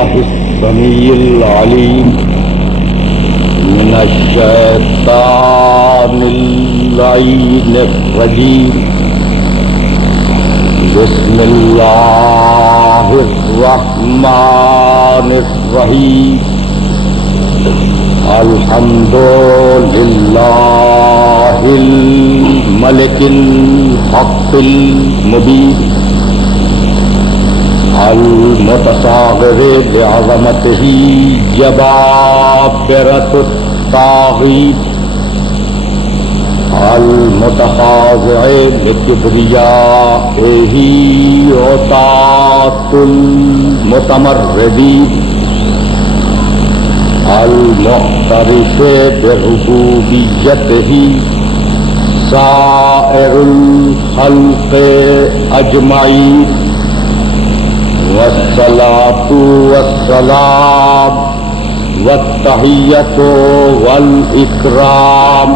بالله السميع العليم من الشيطان اللعين الرجيم بسم الله الرحمن الرحيم الحمد لله الملك الحق المبين المتصاغر بعظمته جبابرة الطاغين المتخاضع بكبريائه عتاة المتمردين المعترف بربوبيته سائر الخلق أجمعين والصلاة والسلام والتحية والإكرام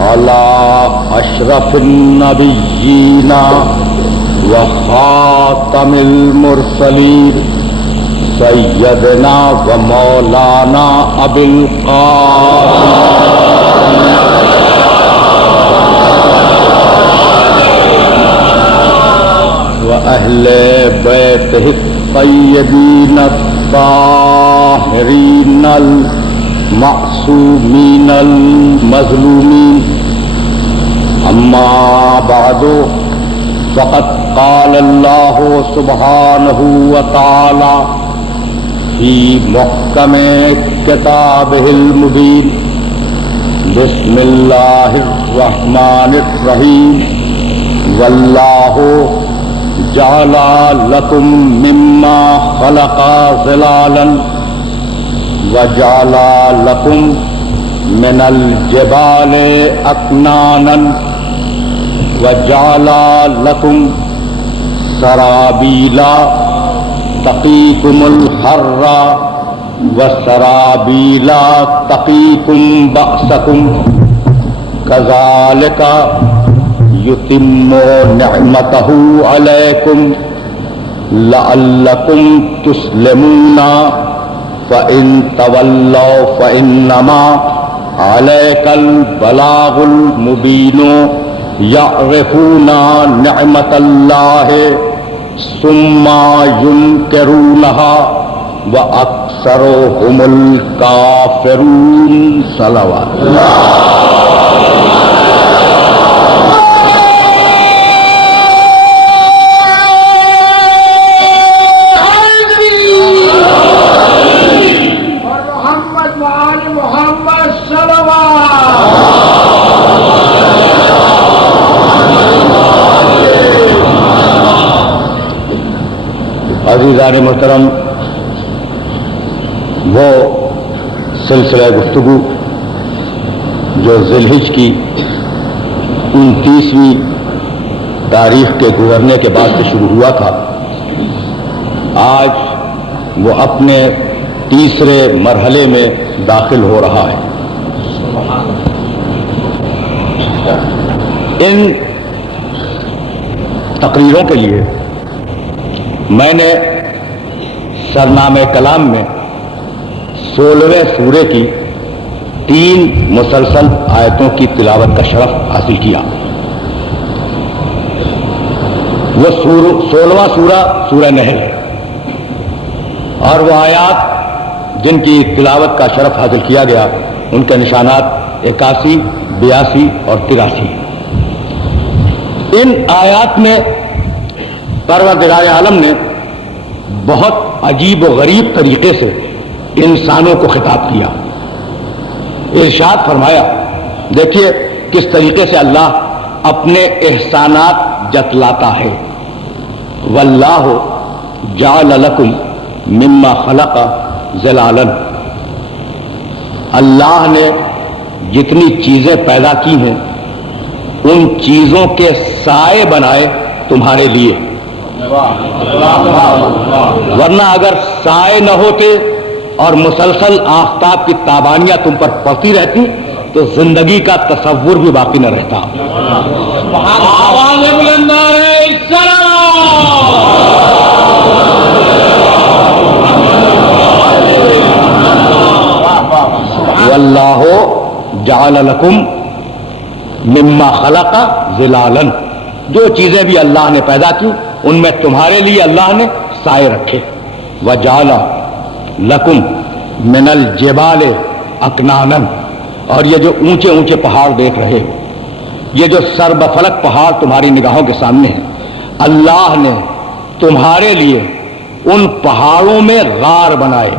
على أشرف النبيين وخاتم المرسلين سيدنا ومولانا أبي القاسم وأهل بيته الطيبين الطاهرين المعصومين المظلومين أما بعد فقد قال الله سبحانه وتعالى في محكم كتابه المبين بسم الله الرحمن الرحيم والله جعل لكم مما خلق ظلالا وجعل لكم من الجبال أكنانا وجعل لكم سرابيل تقيكم الحر وسرابيل تقيكم بأسكم كذلك يتم نعمته عليكم لعلكم تسلمون فإن تولوا فإنما عليك البلاغ المبين يعرفون نعمة الله ثم ينكرونها وأكثرهم الكافرون صلوات عزیزان محترم، وہ سلسلہ گفتگو جو ذی الحجہ کی 29ویں تاریخ کے گزرنے کے بعد سے شروع ہوا تھا، آج وہ اپنے تیسرے مرحلے میں داخل ہو رہا ہے۔ ان تقریروں کے لیے میں نے سرنامہ کلام میں 16ویں سورے کی 3 مسلسل آیتوں کی تلاوت کا شرف حاصل کیا۔ وہ 16واں سورہ سورہ نحل ہے، اور وہ آیات جن کی تلاوت کا شرف حاصل کیا گیا ان کے نشانات 81، 82 اور 83 ہیں۔ ان آیات میں پروردگار عالم نے بہت عجیب و غریب طریقے سے انسانوں کو خطاب کیا، ارشاد فرمایا۔ دیکھیے کس طریقے سے اللہ اپنے احسانات جتلاتا ہے۔ واللہ جعل لکم مما خلق ظلالا، اللہ نے جتنی چیزیں پیدا کی ہیں ان چیزوں کے سائے بنائے تمہارے لیے، ورنہ اگر سائے نہ ہوتے اور مسلسل آفتاب کی تابانیاں تم پر پڑتی رہتی تو زندگی کا تصور بھی باقی نہ رہتا۔ آواز بلند ہے، وجعل لکم مما خلق ظلالا، جو چیزیں بھی اللہ نے پیدا کی ان میں تمہارے لیے اللہ نے سائے رکھے. وجعل لکم من الجبال اکنانا، اور یہ جو اونچے اونچے پہاڑ دیکھ رہے ہو، یہ جو سر بفلک پہاڑ تمہاری نگاہوں کے سامنے ہیں، اللہ نے تمہارے لیے ان پہاڑوں میں غار بنائے.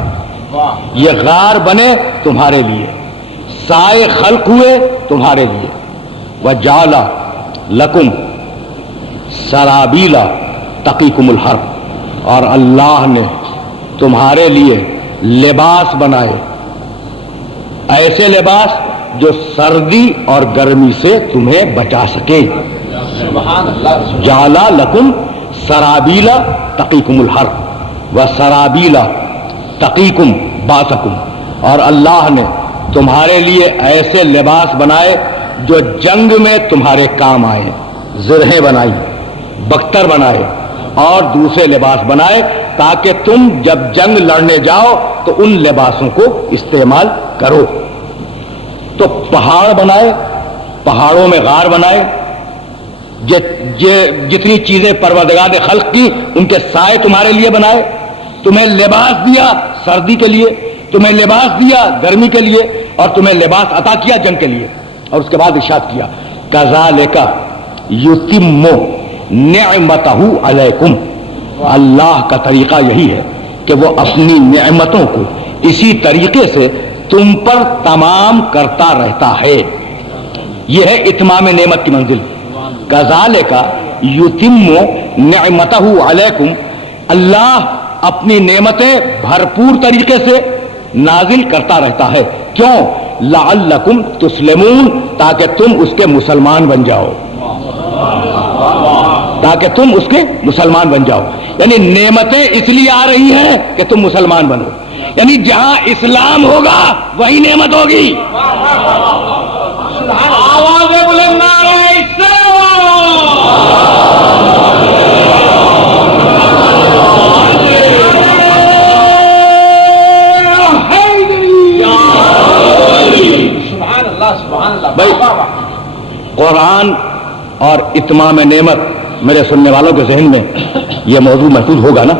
یہ غار بنے تمہارے لیے، سائے خلق ہوئے تمہارے لیے. وجعل لکم سرابیلا تقیکم الحر، اور اللہ نے تمہارے لیے لباس بنائے، ایسے لباس جو سردی اور گرمی سے تمہیں بچا سکے. جعل لکم سرابیلا تقیکم الحر وسرابیلا تقیکم باسکم، اور اللہ نے تمہارے لیے ایسے لباس بنائے جو جنگ میں تمہارے کام آئے. زرہیں بنائی، بختر بنائے اور دوسرے لباس بنائے تاکہ تم جب جنگ لڑنے جاؤ تو ان لباسوں کو استعمال کرو. تو پہاڑ بنائے، پہاڑوں میں غار بنائے، جتنی چیزیں پروردگار نے خلق کی ان کے سائے تمہارے لیے بنائے. تمہیں لباس دیا سردی کے لیے، تمہیں لباس دیا گرمی کے لیے، اور تمہیں لباس عطا کیا جنگ کے لیے. اور اس کے بعد ارشاد کیا کذالک یتم نعمتہ علیکم، اللہ کا طریقہ یہی ہے کہ وہ اپنی نعمتوں کو اسی طریقے سے تم پر تمام کرتا رہتا ہے. یہ ہے اتمام نعمت کی منزل. کذالک یتم نعمتہ علیکم، اللہ اپنی نعمتیں بھرپور طریقے سے نازل کرتا رہتا ہے. کیوں؟ لعلکم تسلمون، تاکہ تم اس کے مسلمان بن جاؤ، تاکہ تم اس کے مسلمان بن جاؤ. یعنی نعمتیں اس لیے آ رہی ہیں کہ تم مسلمان بنو. یعنی جہاں اسلام ہوگا وہی نعمت ہوگی. آواز بلند نعرہ بھائی قرآن اور اتمام نعمت، میرے سننے والوں کے ذہن میں یہ موضوع محفوظ ہوگا نا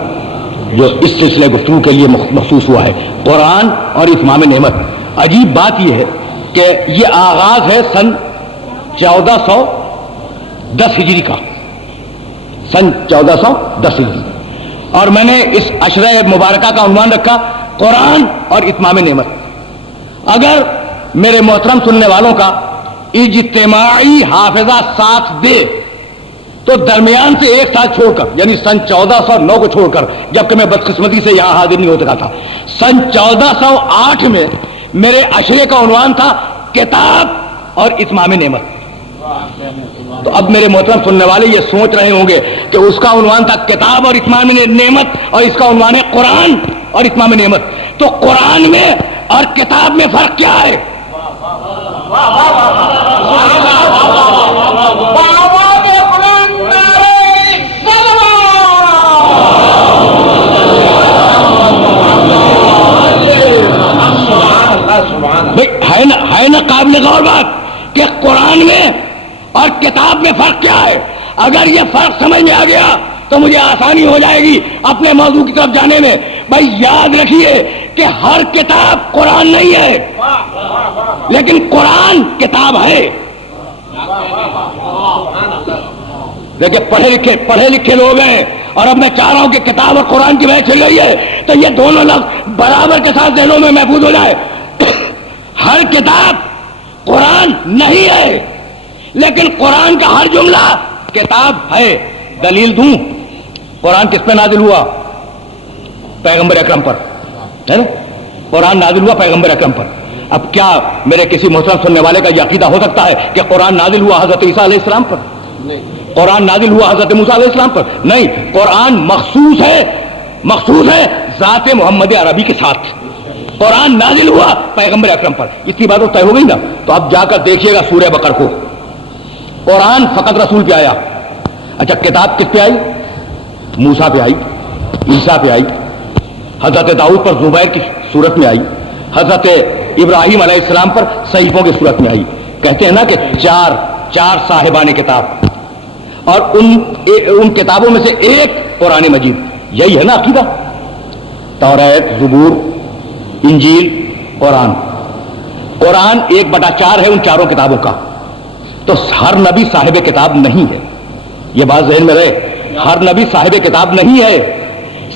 جو اس سلسلے گفتگو کے لیے مخصوص ہوا ہے. قرآن اور اتمام نعمت. عجیب بات یہ ہے کہ یہ آغاز ہے سن 1410 ہجری کا، سن 1410 ہجری، اور میں نے اس عشرہ مبارکہ کا عنوان رکھا قرآن اور اتمام نعمت. اگر میرے محترم سننے والوں کا اجتماعی حافظہ ساتھ دے تو درمیان سے ایک سال چھوڑ کر، یعنی سن 1409 کو چھوڑ کر، جبکہ میں بدقسمتی سے یہاں حاضر نہیں ہو سکا تھا، سن 1408 میں میرے عشرے کا عنوان تھا کتاب اور اتمام نعمت. تو اب میرے محترم سننے والے یہ سوچ رہے ہوں گے کہ اس کا عنوان تھا کتاب اور اتمام نعمت اور اس کا عنوان ہے قرآن اور اتمام نعمت. تو قرآن میں اور کتاب میں فرق کیا ہے؟ ہے نا قابل غور بات کہ قرآن میں اور کتاب میں فرق کیا ہے. اگر یہ فرق سمجھ میں آ گیا تو مجھے آسانی ہو جائے گی اپنے موضوع کی طرف جانے میں. بھائی یاد رکھیے کہ ہر کتاب قرآن نہیں ہے، لیکن قرآن کتاب ہے. دیکھیں پڑھے لکھے لوگ ہیں، اور اب میں چاہ رہا ہوں کہ کتاب اور قرآن کی بحث چل رہی ہے تو یہ دونوں لفظ برابر کے ساتھ ذہنوں میں محفوظ ہو جائے. ہر کتاب قرآن نہیں ہے، لیکن قرآن کا ہر جملہ کتاب ہے. دلیل دوں، قرآن کس پہ نازل ہوا؟ پیغمبر اکرم پر، ہے نا؟ قرآن نازل ہوا پیغمبر اکرم پر. اب کیا میرے کسی محترم سننے والے کا یہ عقیدہ ہو سکتا ہے کہ قرآن نازل ہوا حضرت عیسیٰ علیہ السلام پر؟ قرآن نازل ہوا حضرت موسیٰ علیہ السلام پر؟ نہیں. قرآن مخصوص ہے ذات محمد عربی کے ساتھ. قرآن نازل ہوا پیغمبر اکرم پر. اتنی بات تو طے ہو گئی نا. تو اب جا کر دیکھیے گا سورہ بقرہ کو. قرآن فقط رسول پہ آیا. اچھا کتاب کس پہ آئی؟ موسیٰ پہ آئی، عیسیٰ پہ آئی، حضرت داؤد پر زبیر کی صورت میں آئی، حضرت ابراہیم علیہ السلام پر صحیفوں کی صورت میں آئی. کہتے ہیں نا کہ چار صاحبان کتاب، اور ان کتابوں میں سے ایک قرآن مجید. یہی ہے نا عقیدہ. توریت، زبور، انجیل، قرآن. قرآن 1/4 ہے ان چاروں کتابوں کا. تو ہر نبی صاحب کتاب نہیں ہے، یہ بات ذہن میں رہے. ہر نبی صاحب کتاب نہیں ہے.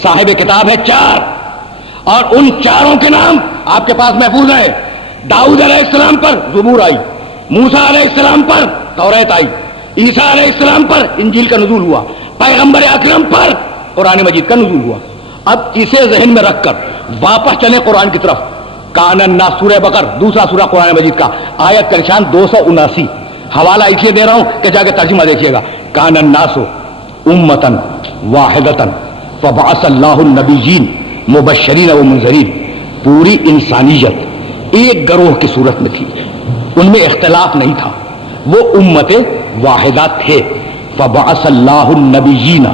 صاحب کتاب ہے 4، اور ان چاروں کے نام آپ کے پاس محفوظ ہے. داؤد علیہ السلام پر زبور آئی، موسیٰ علیہ السلام پر توریت آئی، عیسیٰ علیہ السلام پر انجیل کا نزول ہوا، پیغمبر اکرم پر قرآن مجید کا نزول ہوا. اب اسے ذہن میں رکھ کر واپس چلیں قرآن کی طرف. کان الناس، سورہ بقر، دوسرا سورہ قرآن مجید کا، آیت کا نشان 279. حوالہ اس لیے دے رہا ہوں کہ جا کے ترجمہ دیکھیے گا. کان الناس امتن واحدتن فبعث اللہ النبیین مبشرین و منذرین. پوری انسانیت ایک گروہ کی صورت میں تھی، ان میں اختلاف نہیں تھا، وہ امت واحدہ تھے. فبعث اللہ النبیین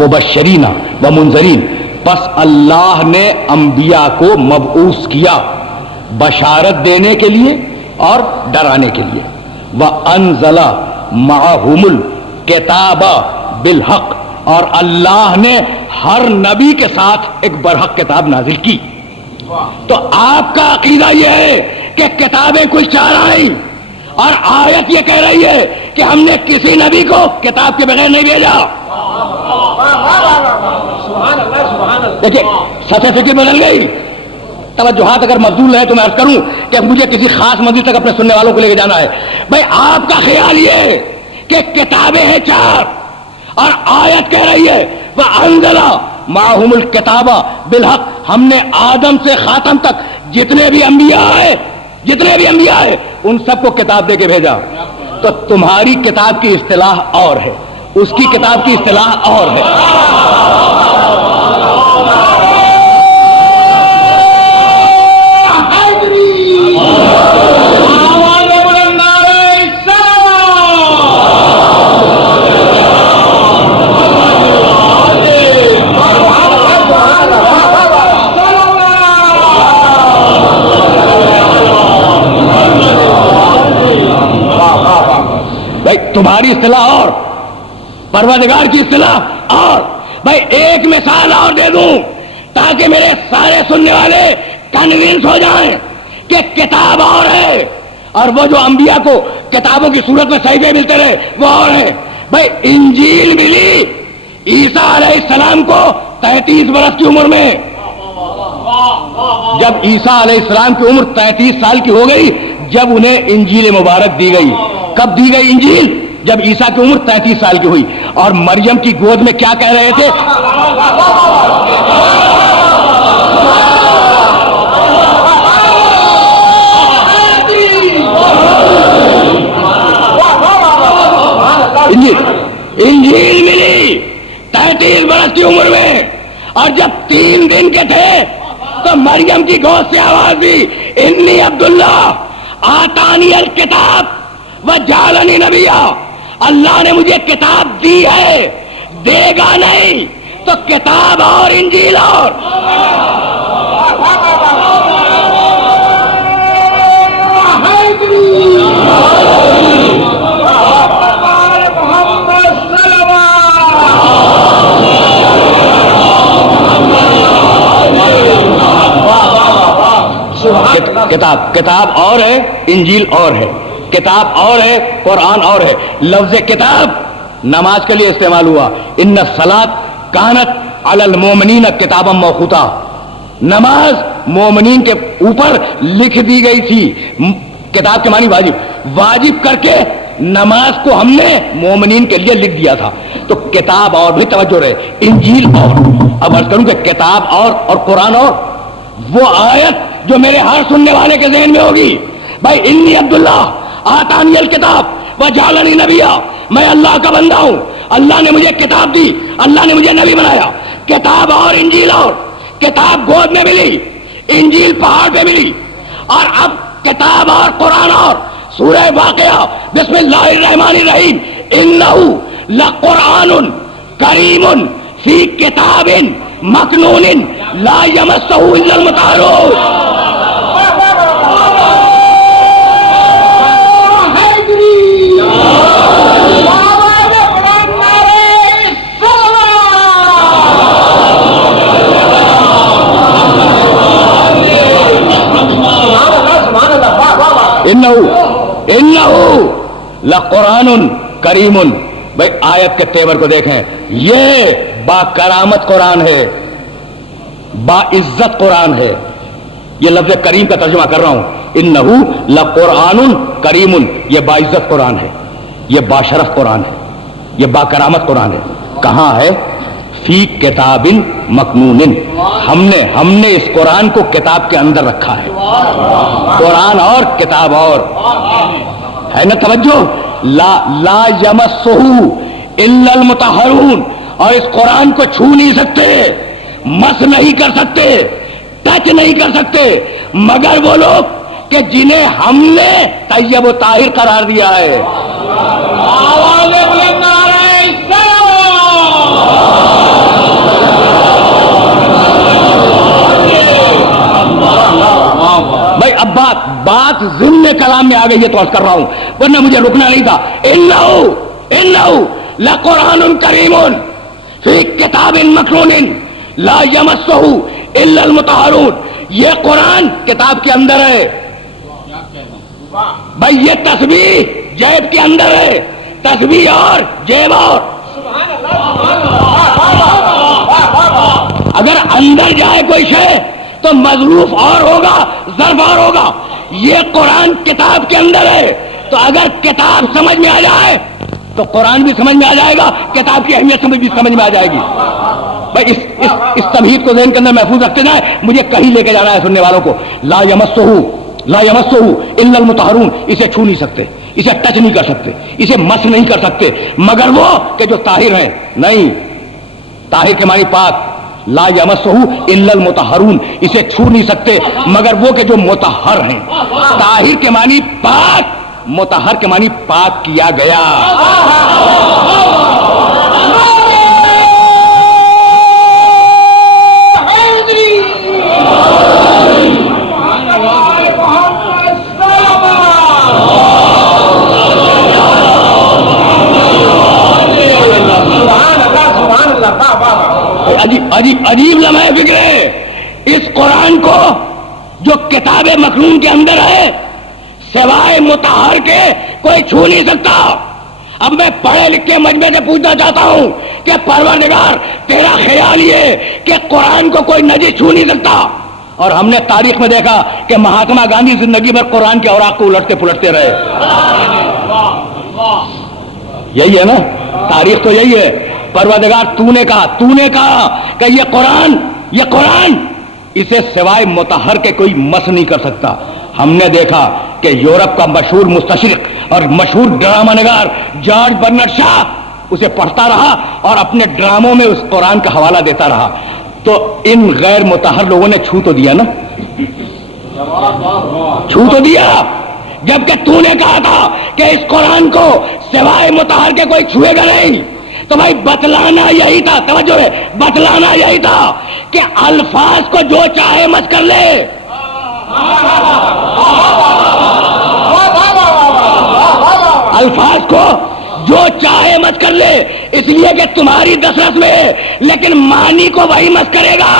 مبشرین و منذرین. پس اللہ نے انبیاء کو مبعوث کیا بشارت دینے کے لیے اور ڈرانے کے لیے. وَأَنزَلَ مَعَهُمُ الْكِتَابَ بِالْحَقِّ. اور اللہ نے ہر نبی کے ساتھ ایک برحق کتاب نازل کی. تو آپ کا عقیدہ یہ ہے کہ کتابیں کچھ 4 آئیں، اور آیت یہ کہہ رہی ہے کہ ہم نے کسی نبی کو کتاب کے بغیر نہیں بھیجا. دیکھیے سطح فکر بدل گئی. توجہات اگر مبذول ہے تو میں عرض کروں کہ مجھے کسی خاص منزل تک اپنے سننے والوں کو لے کے جانا ہے. بھائی آپ کا خیال یہ ہے کہ کتابیں ہیں 4، اور آیت کہہ رہی ہے وَأَنزَلَ مَعَهُمُ الْكِتَابَ بِالْحَقِّ. ہم نے آدم سے خاتم تک جتنے بھی انبیاء آئے ان سب کو کتاب دے کے بھیجا. تو تمہاری کتاب کی اصطلاح اور ہے، اس کی کتاب کی اصطلاح اور ہے. تمہاری اصطلاح اور پروردگار کی اصطلاح اور. بھائی ایک مثال اور دے دوں تاکہ میرے سارے سننے والے کنونس ہو جائیں کہ کتاب اور ہے، اور وہ جو انبیاء کو کتابوں کی صورت میں صحیفے ملتے رہے وہ اور ہے. بھائی انجیل ملی عیسیٰ علیہ السلام کو 33 برس کی عمر میں. جب عیسیٰ علیہ السلام کی عمر 33 سال کی ہو گئی، جب انہیں انجیل مبارک دی گئی. کب دی گئی انجیل؟ جب عیسیٰ کی عمر 33 سال کی ہوئی. اور مریم کی گود میں کیا کہہ رہے تھے؟ انجیل ملی 33 برس کی عمر میں، اور جب 3 دن کے تھے تو مریم کی گود سے آواز دی انی عبداللہ آتانی الکتاب وجعلنی نبیا. اللہ نے مجھے کتاب دی ہے، دے گا نہیں تو کتاب اور انجیل اور. کتاب اور ہے، انجیل اور ہے. کتاب اور ہے، قرآن اور ہے. لفظ کتاب نماز کے لیے استعمال ہوا. ان الصلاۃ کانت علی المؤمنین کتابا موقوتا. نماز مومنین کے اوپر لکھ دی گئی تھی. کتاب کے معنی واجب کر کے نماز کو ہم نے مومنین کے لیے لکھ دیا تھا. تو کتاب اور بھی توجہ رہے، انجیل اور. اب عرض کروں کہ کتاب اور قرآن اور. وہ آیت جو میرے ہر سننے والے کے ذہن میں ہوگی، بھائی انی عبداللہ آتانی الکتاب وجعلنی نبیا. میں اللہ کا بندہ ہوں، اللہ نے مجھے کتاب دی، اللہ نے مجھے نبی بنایا. کتاب اور انجیل اور. کتاب گود میں ملی، انجیل پہاڑ پہ ملی. اور اب کتاب اور قرآن اور. سورہ واقعہ بسم اللہ الرحمن الرحیم انہ لقرآن کریم فی کتاب مکنون لا یمسہ الا المطہرون. انہو لقرآن کریم. بھائی آیت کے تیور کو دیکھیں, یہ با کرامت قرآن ہے, با عزت قرآن ہے. یہ لفظ کریم کا ترجمہ کر رہا ہوں. انہو لقرآن کریم, یہ با عزت قرآن ہے, یہ با شرف قرآن ہے, یہ با کرامت قرآن ہے. کہاں ہے؟ فی کتاب مکنون. ہم نے اس قرآن کو کتاب کے اندر رکھا ہے. قرآن اور کتاب اور ہے نا. توجہ, لا یمسہ الا المطہرون. اور اس قرآن کو چھو نہیں سکتے, مس نہیں کر سکتے, ٹچ نہیں کر سکتے مگر وہ لوگ کہ جنہیں ہم نے طیب و طاہر قرار دیا ہے. آواز بلند نعرہ بھائی اب بات ضمن کلام میں آ گئی ہے تو عرض کر رہا ہوں, ورنہ مجھے رکنا نہیں تھا. انہو لقرآن کریم فی کتاب مکنون لا یمسہ الا المطہرون. یہ قرآن کتاب کے اندر ہے. بھائی یہ تسبیح جیب کے اندر ہے, تسبیح اور جیب اور. اگر اندر جائے کوئی شے تو مظروف اور ہوگا, ظرف اور ہوگا. یہ قرآن کتاب کے اندر ہے, تو اگر کتاب سمجھ میں آ جائے تو قرآن بھی سمجھ میں آ جائے گا, کتاب کی اہمیت سمجھ میں آ جائے گی. بھائی اس تمہید کو ذہن کے اندر محفوظ رکھتے جائیں. مجھے کہیں لے کے جانا ہے سننے والوں کو. لا یمسہ الا المطہرون. اسے چھو نہیں سکتے, اسے ٹچ نہیں کر سکتے, اسے مس نہیں کر سکتے مگر وہ کہ جو طاہر ہیں. نہیں, طاہر کے معنی پاک. لا یمسہ الا المطہرون, اسے چھو نہیں سکتے مگر وہ کہ جو مطہر ہیں. طاہر کے معنی پاک, مطہر کے معنی پاک کیا گیا. عجیب لمحہ فکر ہے. اس قرآن کو جو کتاب مکنون کے اندر ہے سوائے مطہر کے کوئی چھو نہیں سکتا. اب میں پڑھے لکھے مجمع سے پوچھنا چاہتا ہوں کہ پروردگار تیرا خیال یہ کہ قرآن کو کوئی نجس چھو نہیں سکتا. اور ہم نے تاریخ میں دیکھا کہ مہاتما گاندھی زندگی بھر قرآن کے اوراق کو الٹتے پلٹتے رہے. یہی ہے نا, تاریخ تو یہی ہے. پروردگار تو نے کہا کہ یہ قرآن اسے سوائے مطہر کے کوئی مس نہیں کر سکتا. ہم نے دیکھا کہ یورپ کا مشہور مستشرق اور مشہور ڈرامہ نگار جارج برنارڈ شاہ اسے پڑھتا رہا اور اپنے ڈراموں میں اس قرآن کا حوالہ دیتا رہا. تو ان غیر مطہر لوگوں نے چھو تو دیا نا, چھو تو دیا. جبکہ تو نے کہا تھا کہ اس قرآن کو سوائے مطہر کے کوئی چھوئے گا نہیں. تو بھائی بتلانا یہی تھا, توجہ ہے, بتلانا یہی تھا کہ الفاظ کو جو چاہے مت کر لے. الفاظ کو جو چاہے مت کر لے, اس لیے کہ تمہاری دسترس میں ہے, لیکن معنی کو وہی مت کرے گا.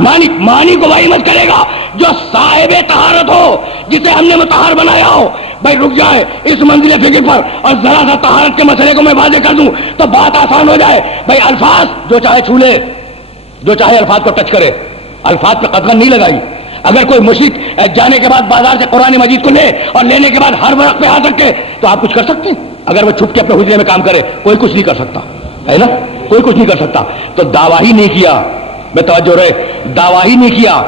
معنی کو وہی مت کرے گا جو صاحب طہارت ہو, جسے ہم نے مطہر بنایا ہو. بھائی رک جائے اس منزل فکر پر اور ذرا سا طہارت کے مسئلے کو میں واضح کر دوں تو بات آسان ہو جائے. بھائی الفاظ جو چاہے چھو لے, جو چاہے الفاظ کو ٹچ کرے, الفاظ پہ قدغن نہیں لگائی. اگر کوئی مشرک جانے کے بعد بازار سے قرآن مجید کو لے اور لینے کے بعد ہر ورق پہ ہاتھ رکھے تو آپ کچھ کر سکتے ہیں؟ اگر وہ چھپ کے اپنے حجرے میں کام کرے کوئی کچھ نہیں کر سکتا, ہے نا, کوئی کچھ نہیں کر سکتا. تو دعویٰ ہی نہیں کیا, میں توجہ رہے, دعویٰ ہی نہیں کیا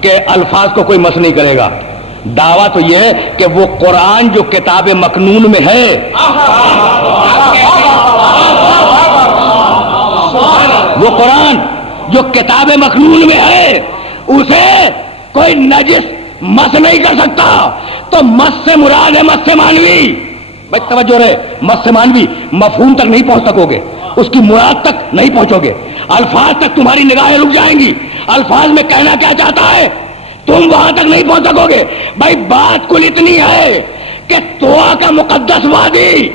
کہ الفاظ کو کوئی مس نہیں کرے گا. دعویٰ تو یہ ہے کہ وہ قرآن جو کتاب مکنون میں ہے, وہ قرآن جو کتاب مکنون میں ہے اسے کوئی نجس مس نہیں کر سکتا. تو مس سے مراد ہے مس سے مانوی. بھائی توجہ رہے, مس سے مانوی مفہوم تک نہیں پہنچ سکو گے, اس کی مراد تک نہیں پہنچو گے, الفاظ تک تمہاری نگاہیں رک جائیں گی. الفاظ میں کہنا کیا چاہتا ہے تم وہاں تک نہیں پہنچ سکو گے. بھائی بات کل اتنی ہے کہ طوا کا مقدس وادی,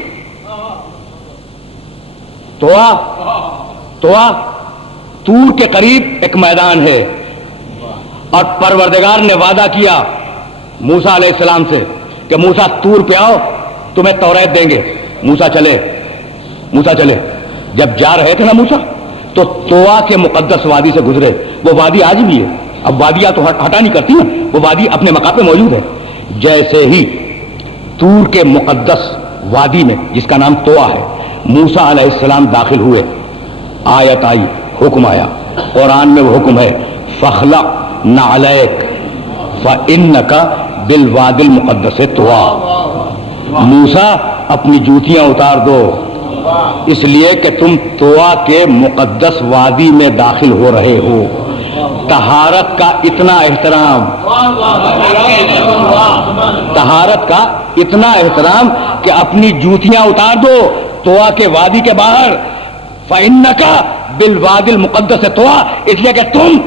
طوا طور کے قریب ایک میدان ہے, اور پروردگار نے وعدہ کیا موسیٰ علیہ السلام سے کہ موسیٰ طور پہ آؤ تمہیں توریت دیں گے. موسیٰ چلے. جب جا رہے تھے نا موسیٰ تو طوا کے مقدس وادی سے گزرے. وہ وادی آج بھی ہے. اب وادیاں تو ہٹا نہیں کرتی نا, وہ وادی اپنے مقام پہ موجود ہے. جیسے ہی طور کے مقدس وادی میں جس کا نام طوا ہے موسیٰ علیہ السلام داخل ہوئے, آیت آئی, حکم آیا. قرآن میں وہ حکم ہے فخلع نعلیک فإنک بالوادی المقدس طوا. موسیٰ اپنی جوتیاں اتار دو, اس لیے کہ تم طوا کے مقدس وادی میں داخل ہو رہے ہو. طہارت کا اتنا احترام کہ اپنی جوتیاں اتار دو طوا کے وادی کے باہر. فإنک بالوادی المقدس طوا, اس لیے کہ تم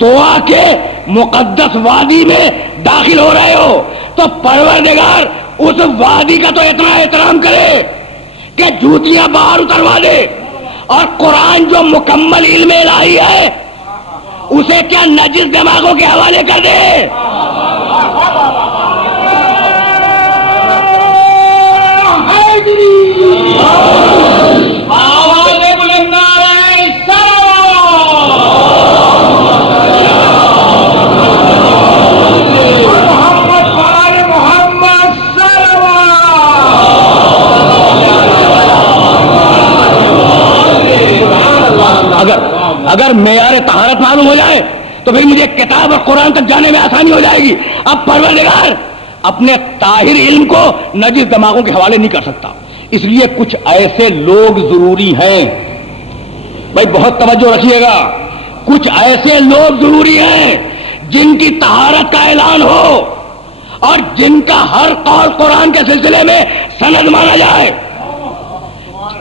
طوا کے مقدس وادی میں داخل ہو رہے ہو. تو پروردگار اس وادی کا تو اتنا احترام کرے کہ جوتیاں باہر اتروا دے, اور قرآن جو مکمل علم الہی ہے اسے کیا نجس دماغوں کے حوالے کر دے. اگر معیار طہارت معلوم ہو جائے تو پھر مجھے کتاب اور قرآن تک جانے میں آسانی ہو جائے گی. اب پروردگار اپنے طاہر علم کو نجس دماغوں کے حوالے نہیں کر سکتا. اس لیے کچھ ایسے لوگ ضروری ہیں, بھائی بہت توجہ رکھیے گا, کچھ ایسے لوگ ضروری ہیں جن کی طہارت کا اعلان ہو اور جن کا ہر قول قرآن کے سلسلے میں سند مانا جائے.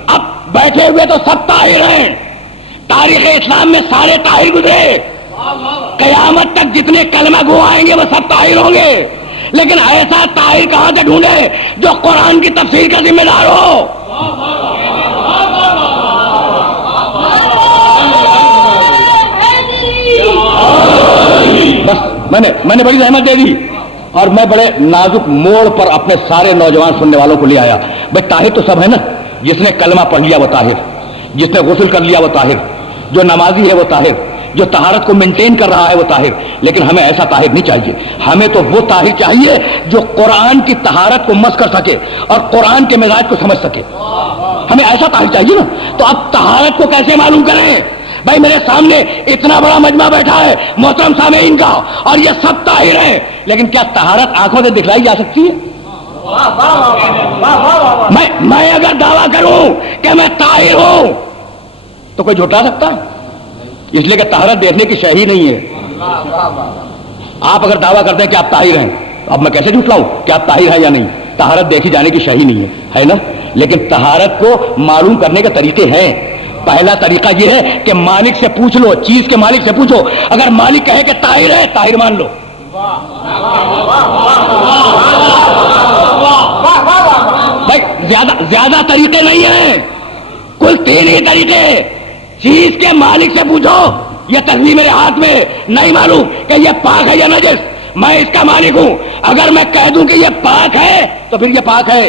اب بیٹھے ہوئے تو سب طاہر ہیں, تاریخ اسلام میں سارے طاہر گزرے, قیامت تک جتنے کلمہ گو آئیں گے وہ سب طاہر ہوں گے, لیکن ایسا طاہر کہاں سے ڈھونڈے جو قرآن کی تفسیر کا ذمہ دار ہو. بس میں نے بڑی زحمت دے دی اور میں بڑے نازک موڑ پر اپنے سارے نوجوان سننے والوں کو لے آیا. بھائی طاہر تو سب ہے نا, جس نے کلمہ پڑھ لیا وہ طاہر, جس نے غسل کر لیا وہ طاہر, جو نمازی ہے وہ طاہر, جو طہارت کو مینٹین کر رہا ہے وہ طاہر. لیکن ہمیں ایسا طاہر نہیں چاہیے, ہمیں تو وہ طاہر چاہیے جو قرآن کی طہارت کو مس کر سکے اور قرآن کے مزاج کو سمجھ سکے. ہمیں ایسا طاہر چاہیے نا. تو اب طہارت کو کیسے معلوم کریں؟ بھائی میرے سامنے اتنا بڑا مجمع بیٹھا ہے محترم سامعین کا, اور یہ سب طاہر ہیں, لیکن کیا طہارت آنکھوں سے دکھلائی جا سکتی ہے؟ میں اگر دعویٰ کروں کہ میں طاہر ہوں تو کوئی جھٹلا سکتا ہے؟ اس لیے کہ طہارت دیکھنے کی شے ہی نہیں ہے. آپ اگر دعویٰ کرتے ہیں کہ آپ طاہر ہیں, اب میں کیسے جھٹلاؤں کہ آپ طاہر ہیں یا نہیں؟ طہارت دیکھی جانے کی شے ہی نہیں ہے نا. لیکن طہارت کو معلوم کرنے کے طریقے ہیں. پہلا طریقہ یہ ہے کہ مالک سے پوچھ لو, چیز کے مالک سے پوچھو. اگر مالک کہے کہ طاہر ہے, طاہر مان لو. بھائی زیادہ طریقے نہیں ہیں, کل 3 ہی طریقے. چیز کے مالک سے پوچھو, یہ تصویر میرے ہاتھ میں نہیں معلوم کہ یہ پاک ہے یا نجس, میں اس کا مالک ہوں. اگر میں کہہ دوں کہ یہ پاک ہے تو پھر یہ پاک ہے,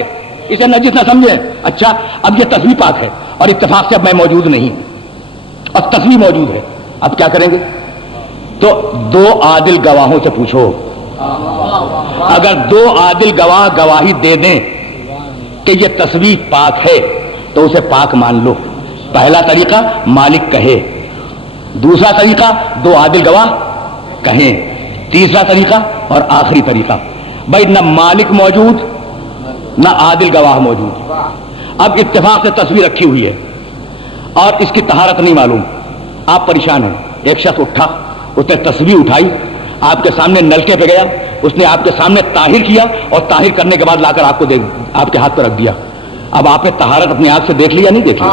اسے نجس نہ سمجھے. اچھا اب یہ تصویر پاک ہے اور اتفاق سے اب میں موجود نہیں اور تصویر موجود ہے, اب کیا کریں گے؟ تو 2 عادل گواہوں سے پوچھو. اگر 2 عادل گواہ گواہی دے دیں کہ یہ تصویر پاک ہے تو اسے پاک مان لو. پہلا طریقہ مالک کہے, دوسرا طریقہ 2 عادل گواہ کہیں, تیسرا طریقہ اور آخری طریقہ بھائی نہ مالک موجود نہ عادل گواہ موجود. اب اتفاق سے تصویر رکھی ہوئی ہے اور اس کی طہارت نہیں معلوم, آپ پریشان ہیں. ایک شخص اٹھا, اس نے تصویر اٹھائی, آپ کے سامنے نلکے پہ گیا, اس نے آپ کے سامنے طاہر کیا اور طاہر کرنے کے بعد لا کر آپ کے ہاتھ پہ رکھ دیا. اب آپ نے طہارت اپنی آنکھ سے دیکھ لی یا نہیں دیکھ لی؟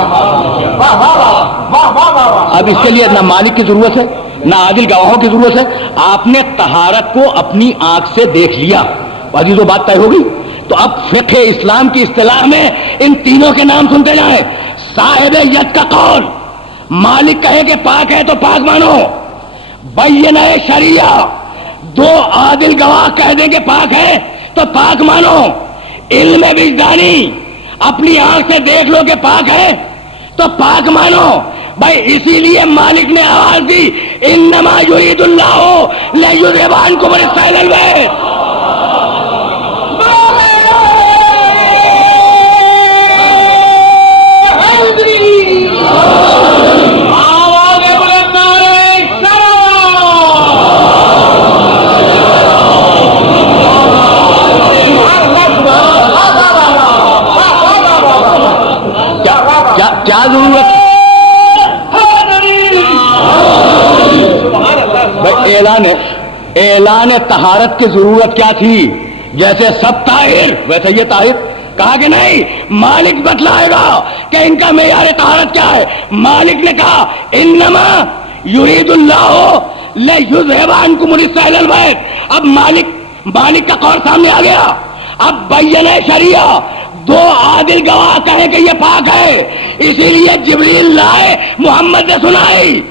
اب اس کے لیے نہ مالک کی ضرورت ہے نہ عادل گواہوں کی ضرورت ہے, آپ نے طہارت کو اپنی آنکھ سے دیکھ لیا. عزیزو بات طے ہوگی. تو اب فقہ اسلام کی اصطلاح میں ان تینوں کے نام سنتے جائیں. صاحب ید کا قول, مالک کہے کہ پاک ہے تو پاک مانو. بینہ شریعہ, دو عادل گواہ کہہ دیں کہ پاک ہے تو پاک مانو. علم وجدانی اپنی آنکھ سے دیکھ لو کہ پاک ہے تو پاک مانو. بھائی اسی لیے مالک نے آواز دی انما یرید اللہ لیذھب عنکم الرجس البیت. کیا ضرورت اعلان طہارت کی ضرورت کیا تھی؟ جیسے سب طاہر ویسے یہ طاہر. کہا کہ نہیں مالک بتلائے گا کہ ان کا معیار طہارت کیا ہے. مالک نے کہا انما یرید اللہ لیذھب عنکم الرجس البیت. اب مالک کا قول سامنے آ گیا. اب بیان شریعہ دو عادل گواہ کہیں کہ یہ پاک ہے. اسی لیے جبریل لائے محمد نے سنائی.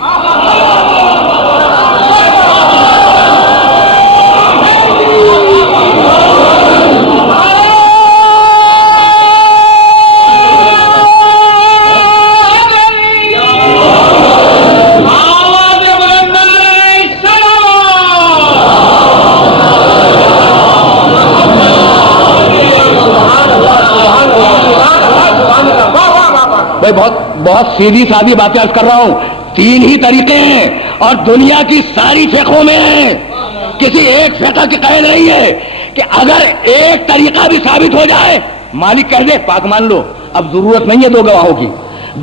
بہت سیدھی سادی باتیں عرض کر رہا ہوں. تین ہی طریقے ہیں اور دنیا کی ساری فقہوں میں ہیں. کسی ایک فقہ کی قید نہیں ہے کہ اگر ایک طریقہ بھی ثابت ہو جائے مالک کہہ دے پاک مان لو. اب ضرورت نہیں ہے دو گواہوں کی.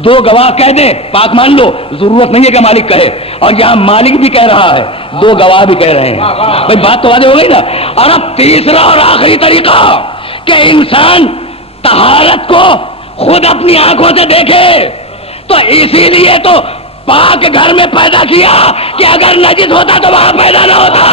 دو گواہ کہہ دیں پاک مان لو, ضرورت نہیں ہے کہ مالک کہے. اور یہاں مالک بھی کہہ رہا ہے, دو گواہ بھی کہہ رہے ہیں. بھائی بات تو واضح ہو گئی نا. اور اب تیسرا اور آخری طریقہ کہ انسان طہارت کو خود اپنی آنکھوں سے دیکھے. تو اسی لیے تو پاک گھر میں پیدا کیا کہ اگر نجس ہوتا تو وہاں پیدا نہ ہوتا.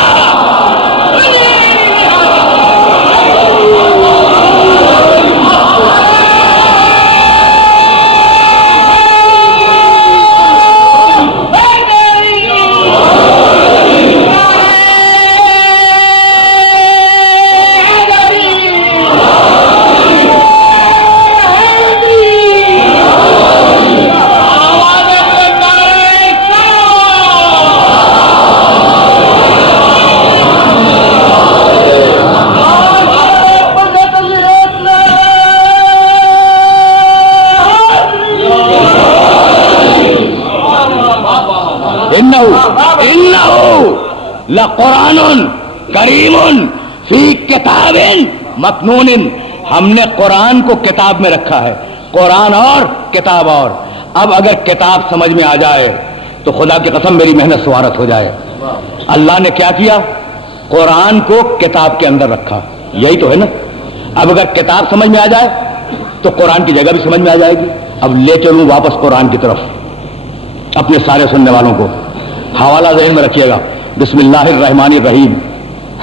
لقرآن کریم فی کتاب مکنون. ہم نے قرآن کو کتاب میں رکھا ہے. قرآن اور کتاب اور. اب اگر کتاب سمجھ میں آ جائے تو خدا کی قسم میری محنت سوارت ہو جائے. اللہ نے کیا کیا؟ قرآن کو کتاب کے اندر رکھا. یہی تو ہے نا. اب اگر کتاب سمجھ میں آ جائے تو قرآن کی جگہ بھی سمجھ میں آ جائے گی. اب لے چلوں واپس قرآن کی طرف اپنے سارے سننے والوں کو. حوالہ ذہن میں رکھیے گا. بسم اللہ الرحمن الرحیم.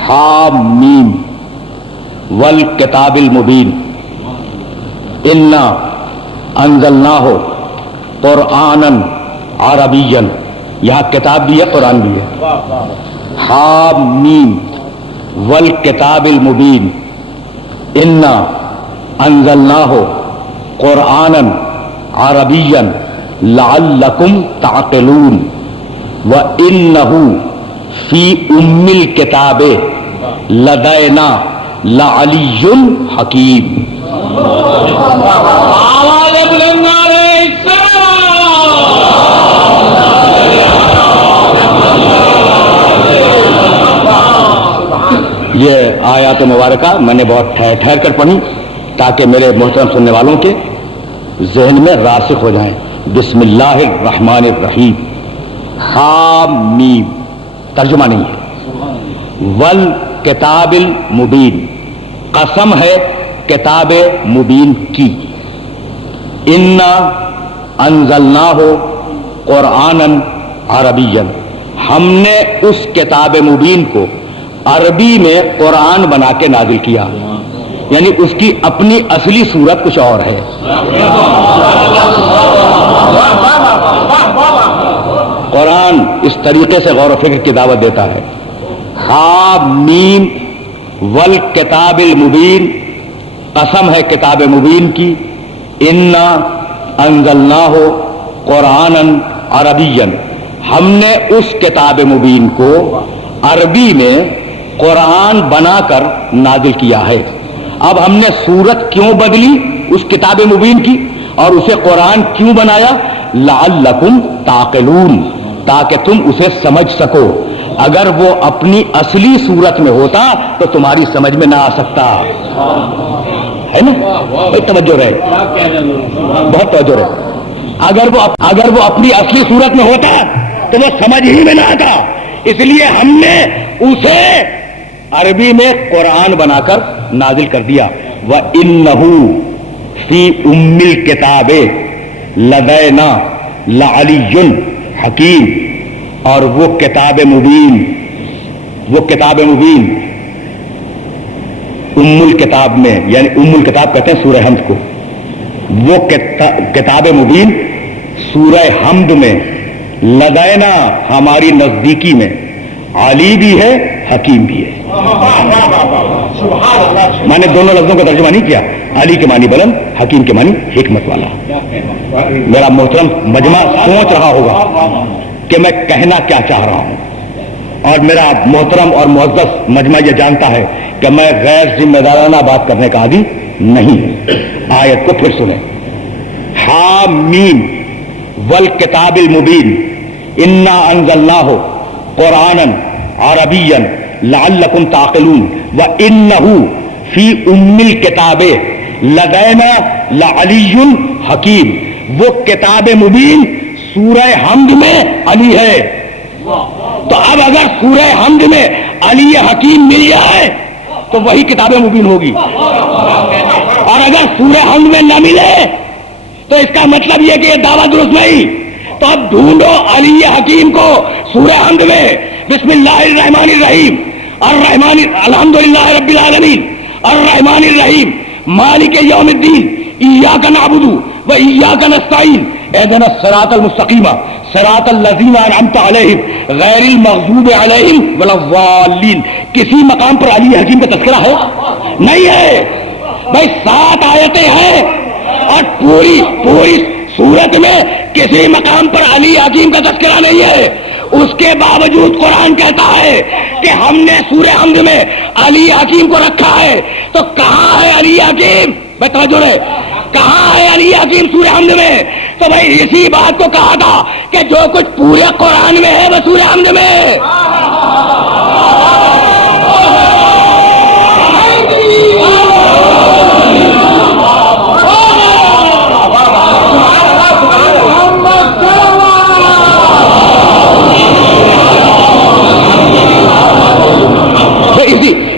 حامیم والکتاب المبین انا انزلناہ قرآنا عربیا. یہاں کتاب بھی ہے قرآن بھی ہے. حامیم والکتاب المبین انا انزلناہ قرآنا عربیا لعلکم تعقلون وَإِنَّهُ فِي أُمِّ الْكِتَابِ لَدَيْنَا لَعَلِيٌّ حَكِيمٌ. یہ آیات مبارکہ میں نے بہت ٹھہر کر پڑھی تاکہ میرے محترم سننے والوں کے ذہن میں راسخ ہو جائیں. بسم اللہ الرحمن الرحیم. حامیم ترجمہ نہیں ہے. والکتاب المبین قسم ہے کتاب مبین کی. انا انزلناہ قرآنا عربیا. ہم نے اس کتاب مبین کو عربی میں قرآن بنا کے نازل کیا. یعنی اس کی اپنی اصلی صورت کچھ اور ہے. قرآن اس طریقے سے غور و فکر کی دعوت دیتا ہے. حامیم والکتاب المبین، قسم ہے کتاب مبین کی، انا انزلناہ قرآنا عربیا، ہم نے اس کتاب مبین کو عربی میں قرآن بنا کر نازل کیا ہے۔ اب ہم نے صورت کیوں بدلی اس کتاب مبین کی اور اسے قرآن کیوں بنایا؟ لعلکم تعقلون، تاکہ تم اسے سمجھ سکو۔ اگر وہ اپنی اصلی صورت میں ہوتا تو تمہاری سمجھ میں نہ آ سکتا ہے نا؟ توجہ رہے، بہت توجہ رہے۔ اگر وہ اپنی اصلی صورت میں ہوتا تو وہ سمجھ ہی میں نہ آتا، اس لیے ہم نے اسے عربی میں قرآن بنا کر نازل کر دیا۔ وَإِنَّهُ فِي أُمِّ الْكِتَابِ لَدَيْنَا لَعَلِيٌّ حَكِيمٌ، اور وہ کتاب مبین ام الکتاب میں، یعنی ام الکتاب کہتے ہیں سورہ حمد کو، وہ کتاب مبین سورہ حمد میں لدینا ہماری نزدیکی میں علی بھی ہے حکیم بھی ہے۔ میں نے دونوں لفظوں کا ترجمہ نہیں کیا، علی کے معنی بلند، حکیم کے معنی حکمت والا۔ میرا محترم مجمع سوچ رہا ہوگا کہ میں کہنا کیا چاہ رہا ہوں، اور میرا محترم اور معزز مجمع یہ جانتا ہے کہ میں غیر ذمہ دارانہ بات کرنے کا عادی نہیں۔ آیت کو پھر سنیں، حامیم والکتاب المبین انا انزلناہ قرآنا عربیا لعلکم تعقلون وانہ فی ام الکتاب لدینا لعلی حکیم، وہ کتاب مبین سورہ حمد میں علی ہے۔ تو اب اگر سورہ حمد میں علی حکیم مل جائے تو وہی کتاب مبین ہوگی، اور اگر سورہ حمد میں نہ ملے تو اس کا مطلب یہ کہ یہ دعویٰ درست نہیں۔ تو اب ڈھونڈو علی حکیم کو سورہ حمد میں، بسم اللہ الرحمن الرحیم، الرحمن الحمدللہ رب العالمین الرحمن الرحیم مالک یوم الدین ایاک نعبد و ایاک نستعین اہدنا الصراط المستقیم صراط الذین انعمت علیہم غیر المغضوب علیہم ولا الضالین۔ کسی مقام پر علی حکیم کا تذکرہ ہے؟ نہیں ہے بھائی، 7 آیتیں ہیں اور پوری سورت میں کسی مقام پر علی حکیم کا تذکرہ نہیں ہے۔ اس کے باوجود قرآن کہتا ہے کہ ہم نے سورہ حمد میں علی حکیم کو رکھا ہے۔ تو کہاں ہے علی حکیم؟ میں توجہ رہے، کہاں ہے علی حکیم سورہ حمد میں؟ تو بھائی اسی بات کو کہا تھا کہ جو کچھ پورے قرآن میں ہے وہ سورہ حمد میں۔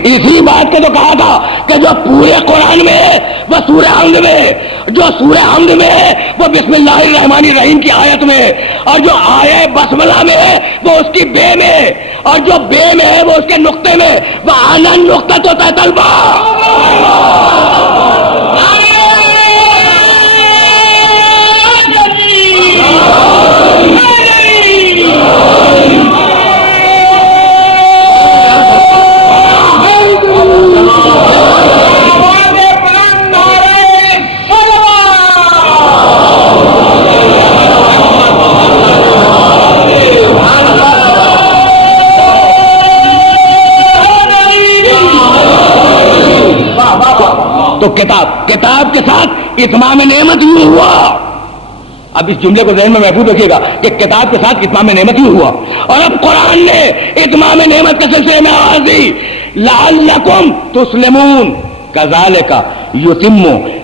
اسی بات کو تو کہا تھا کہ جو پورے قرآن میں ہے وہ سورہ حمد میں، جو سورہ حمد میں ہے وہ بسم اللہ الرحمن الرحیم کی آیت میں، اور جو آیہ بسملہ میں ہے وہ اس کی بے میں، اور جو بے میں ہے وہ اس کے نقطے میں، وہ آنن نقطہ تو طلبہ۔ تو کتاب کے ساتھ اتمام نعمت یوں ہوا۔ اب اس جملے کو ذہن میں محفوظ رکھیے گا کہ کتاب کے ساتھ اتمام نعمت یوں ہوا، اور اب قرآن نے اتمام نعمت کے سلسلے میں آواز دی، لعلکم تسلمون کذالک یتم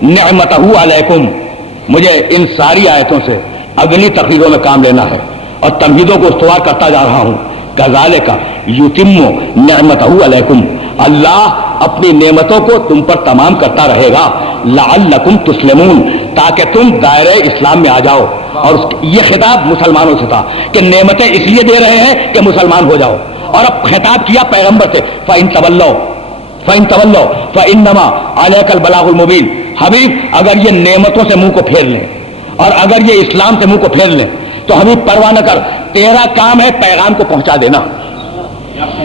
نعمتہ علیکم۔ مجھے ان ساری آیتوں سے اگلی تقریروں میں کام لینا ہے اور تمہیدوں کو استوار کرتا جا رہا ہوں۔ کذالک یتم نعمتہ علیکم، اللہ اپنی نعمتوں کو تم پر تمام کرتا رہے گا، لعلکم تسلمون، تاکہ تم دائرہ اسلام میں آ جاؤ۔ اور یہ خطاب مسلمانوں سے تھا کہ نعمتیں اس لیے دے رہے ہیں کہ مسلمان ہو جاؤ، اور اب خطاب کیا پیغمبر سے، فَإِن تولوا فَإِنَّمَا عَلَيْكَ الْبَلَاغُ الْمُبِينُ۔ حبیب اگر یہ نعمتوں سے منہ کو پھیر لیں اور اگر یہ اسلام سے منہ کو پھیر لیں تو حبیب پرواہ نہ کر، تیرا کام ہے پیغام کو پہنچا دینا۔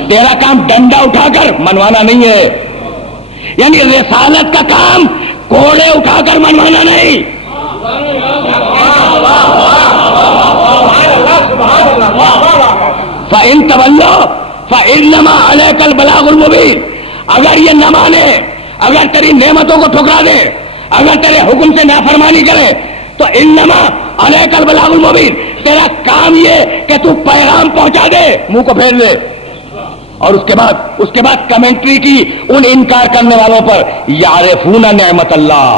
تیرا کام ڈنڈا اٹھا کر منوانا نہیں ہے، یعنی رسالت کا کام کوڑے اٹھا کر منوانا نہیں. فَإِن تَوَلَّوْا فَإِنَّمَا عَلَيْكَ الْبَلَاغُ الْمُبِينُ. اگر یہ نہ مانے، اگر تیری نعمتوں کو ٹھکرا دے، اگر تیرے حکم سے نافرمانی کرے تو انما علیک البلاغ المبین، تیرا کام یہ کہ تو پیغام پہنچا دے، منہ کو پھیر دے. اور اس کے بعد کمنٹری کی ان انکار کرنے والوں پر، یعرفون نعمت اللہ،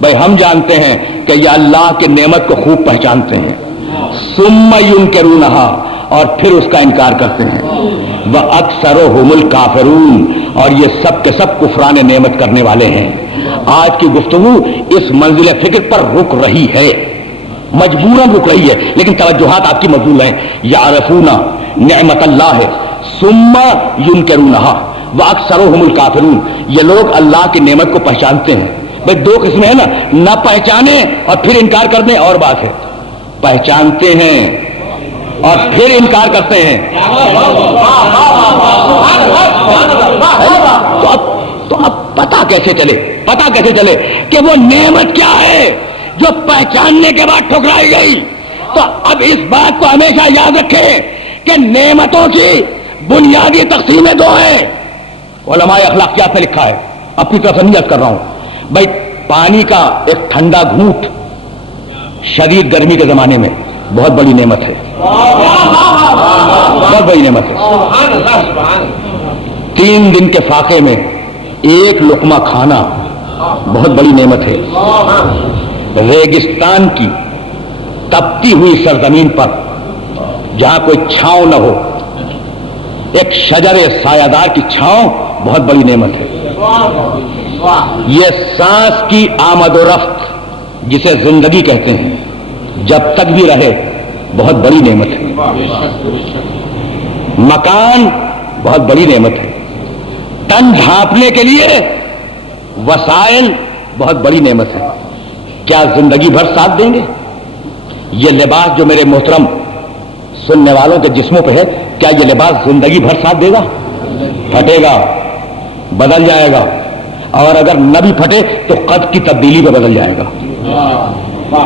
بھائی ہم جانتے ہیں کہ یہ اللہ کی نعمت کو خوب پہچانتے ہیں. ثم ینکرونہا، اور پھر اس کا انکار کرتے ہیں. وَأَكْثَرُهُمُ الْكَافِرُونَ، اور یہ سب کے سب کفران نعمت کرنے والے ہیں. آج کی گفتگو اس منزل فکر پر رک رہی ہے، مجبوراً رک رہی ہے، لیکن توجہات آپ کی مبذول ہیں. یعرفون نعمت اللہ ثم ینکرونہا وَأَكْثَرُهُمُ الْكَافِرُونَ، یہ لوگ اللہ کی نعمت کو پہچانتے ہیں. بھائی دو قسمیں ہیں نا، نہ پہچانے اور پھر انکار کر دیں اور بات ہے، پہچانتے ہیں اور پھر انکار کرتے ہیں. تو اب پتا کیسے چلے کہ وہ نعمت کیا ہے جو پہچاننے کے بعد ٹھکرائی گئی. تو اب اس بات کو ہمیشہ یاد رکھیں کہ نعمتوں کی بنیادی تقسیمیں دو ہیں. علماء اخلاقیات میں لکھا ہے، اپنی طرف سے نیت کر رہا ہوں. بھائی پانی کا ایک ٹھنڈا گھونٹ شدید گرمی کے زمانے میں بہت بڑی نعمت ہے، بہت بڑی نعمت ہے. 3 دن کے فاقے میں ایک لقمہ کھانا بہت بڑی نعمت ہے. ریگستان کی تپتی ہوئی سرزمین پر جہاں کوئی چھاؤں نہ ہو، ایک شجر سایہ دار کی چھاؤں بہت بڑی نعمت ہے. یہ سانس کی آمد و رفت جسے زندگی کہتے ہیں، جب تک بھی رہے بہت بڑی نعمت ہے. مکان بہت بڑی نعمت ہے. تن ڈھانپنے کے لیے وسائل بہت بڑی نعمت ہے. کیا زندگی بھر ساتھ دیں گے؟ یہ لباس جو میرے محترم سننے والوں کے جسموں پہ ہے، کیا یہ لباس زندگی بھر ساتھ دے گا؟ پھٹے گا، بدل جائے گا، اور اگر نہ بھی پھٹے تو قد کی تبدیلی پہ بدل جائے گا.